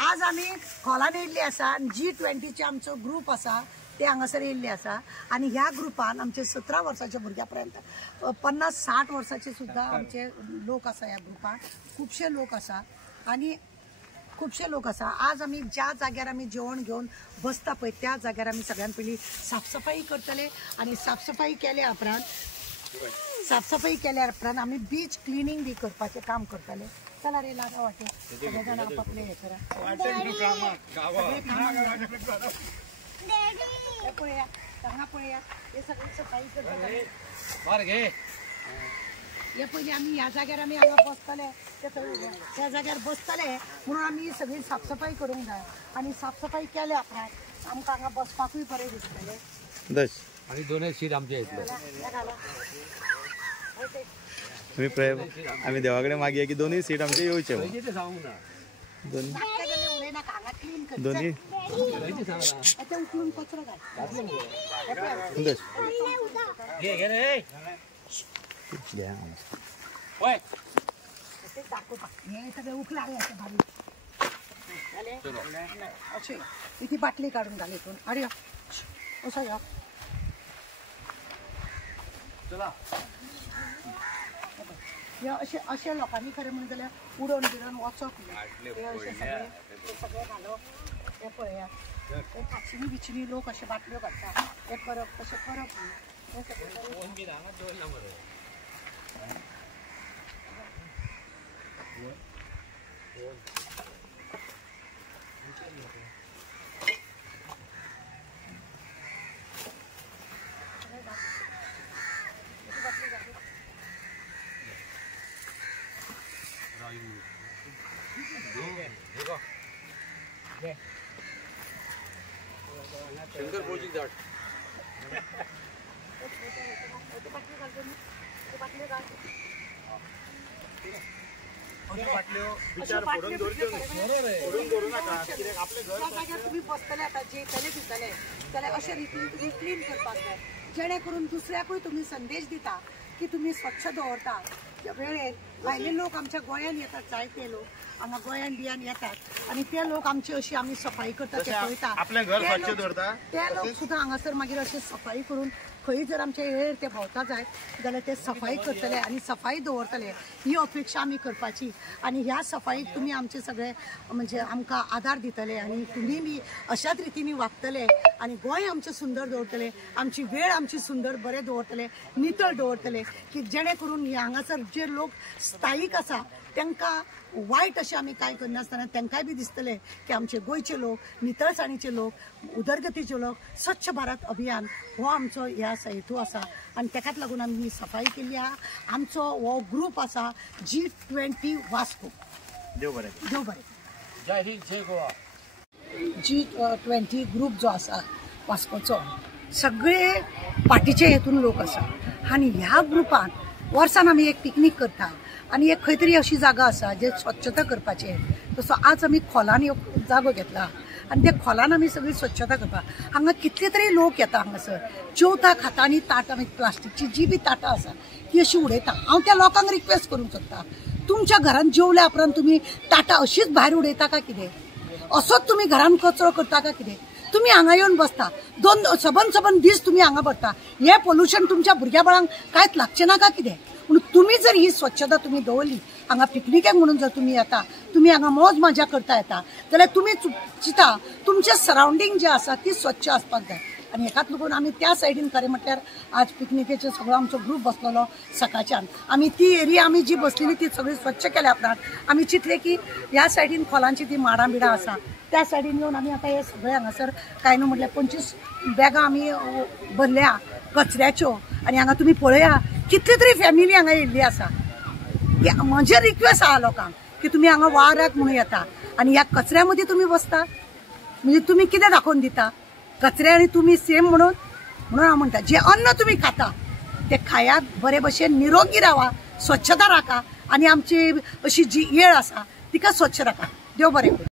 आज आम्ही खोलान येयल्ले आसा G20 आमचो ग्रुप आसा ते हांगासर येयल्ले आसा आणि ह्या ग्रुपान आमचे 17 वर्साच्या भुरग्यापर्यंत 50-60 वर्साचे सुद्धा आमचे लोक आसा ह्या ग्रुपान खूबशे लोक आसा आणि खूबशे लोक आसा। आज आमी ज्या जाग्यार आमी जेवण घेवन बसता पळय त्या जाग्यार आमी सगळ्यान पयलीं साफसफाई करतले आणि साफसफाई केल्या उपरांत आमी बीच क्लिनिंग बी करपाचें काम करतले। चला रे लागा वाटे सगळे जाण आपापले हे करा पळया हांगा पळया हे सगळे सफाई करतले हे पयलीं आमी ह्या जाग्यार आमी हांगा बसतले त्या जाग्यार बसतले म्हणून आमी सगळी साफसफाई करूंक जाय आणि साफसफाई केल्या उपरांत आमकां हांगा बसपाकूय बरें दिसतलें आणि दोनच सीट आमचे येतले आम्ही देवाकडे मागया की दोन्ही सीट आमचे येऊचे दोन्ही उकळून कचरो सगळे उकलाले अशे इथे बाटली काढून घाल इथून अरे असं घ्या अशे लोकांनी खरें म्हणून जाल्यार उडोवन बिडोवन वचप हे सगळे घालप हे पळया हे काचिनी बिचिनी लोक अशे बाटल्यो घालता हे करप तशें करप हे सगळें शंकर प्रोजेक्ट झाड तुम्ही बसतले आता जेतले पितले जाल्यार अशे रितीन तुम्ही क्लीन करपाक जाय जेणे करून दुसऱ्याकूय तुम्ही संदेश दिता की तुम्ही स्वच्छ दवरता वेळेर भायले लोक आमच्या गोंयान येतात जायते लोक हांगा गोंयान बियान येतात आणि ते लोक आमची अशी आमी सफाई करता ते पळयता ते लोक सुद्दां हांगासर मागीर अशे सफाई करून खंय जर आमचे येळेर ते भोंवता जायत जाल्यार ते सफाई करतले आणि सफाई दवरतले ही अपेक्षा आमी करपाची आणि ह्या सफाईक तुम्ही आमचे सगळे म्हणजे आमकां आदार दितले आणि तुम्ही बी अशाच रितीने वागतले आणि गोंय आमचें सुंदर दवरतले आमची वेळ आमची सुंदर बरें दवरतले नितळ दवरतले की जेणे करून हांगासर जे लोक स्थायीक आसा तांकां वायट अशें आमी कांय करनासतना तांकांय बी दिसतले की आमचे गोंयचे लोक नितळसाणीचे लोक उदरगतीचे लोक स्वच्छ भारत अभियान हो आमचो ह्या हेतू आसा आणि ताकाच लागून आमी ही सफाई केली आहा। आमचो हो ग्रुप आसा G20 वास्को देव बरें जय हिंद जय गोवा G20 ग्रुप जो आसा वास्कोचो सगळे पार्टीचे हेतून लोक आसा आणि ह्या ग्रुपान वर्सान आमी एक पिकनीक करता आणि एक खंय तरी अशी जागा आसा जे स्वच्छता करपाचे तसो आज आमी खोलान जागो घेतला आणि त्या खोलान आमी सगळी स्वच्छता करता हांगा कितले तरी लोक येता हांगासर जेवता खाता आणि ताट आमी प्लास्टिकची जी बी ताटां आसा ती अशी उडयता हांव त्या लोकांक रिक्वेस्ट करूंक सोदता तुमच्या घरान जेवल्या उपरांत तुम्ही ताटां अशीच भायर उडयता काय कितें असोच तुम्ही घरान कचरो करता काय कितें तुम्ही हांगा येवन बसता सबन दीस तुम्ही हांगा बसता हे पोल्युशन तुमच्या भुरग्या बाळांक कांयच लागचें ना काय कितें म्हणून तुम्ही जर ही स्वच्छता तुम्ही दवरली हांगा पिकनिकेक म्हणून जर तुम्ही येता तुम्ही हांगा मौज मजा करता येता जाल्यार तुम्ही चिंता तुमचे सराउंडिंग जे आसा ती स्वच्छ आसपाक जाय आणि हेकाच लागून आमी त्या सायडीन खरें म्हटल्यार आज पिकनिकेचो सगळो आमचो ग्रुप बसलेलो सकाळच्यान आमी ती एरिया आमी जी बसलेली ती सगळी स्वच्छ केल्या उपरांत आमी चिंतले की ह्या सायडीन खोलांची ती माडां बिडां आसा त्या सायडीन येवन आमी आतां हे सगळे हांगासर कांय न्हू म्हटल्यार 25 बॅगां आमी भरल्या कचऱ्याच्यो आणि हांगा तुम्ही पळया कितली तरी फॅमिली हांगा येयल्ली आसा म्हजे रिक्वेस्ट आहा लोकांक की तुम्ही हांगा वाराक म्हणून येता आणि ह्या कचऱ्या मदीं तुम्ही बसता म्हणजे तुम्ही कितें दाखोवन दिता कचऱ्या आणि तुम्ही सेम म्हणून हांव म्हणटा जे अन्न तुम्ही खाता ते खायात बरे भशेन निरोगी रावा स्वच्छता राखा आणि आमची अशी जी येळ आसा तिका स्वच्छ राखा देव बरें करूं।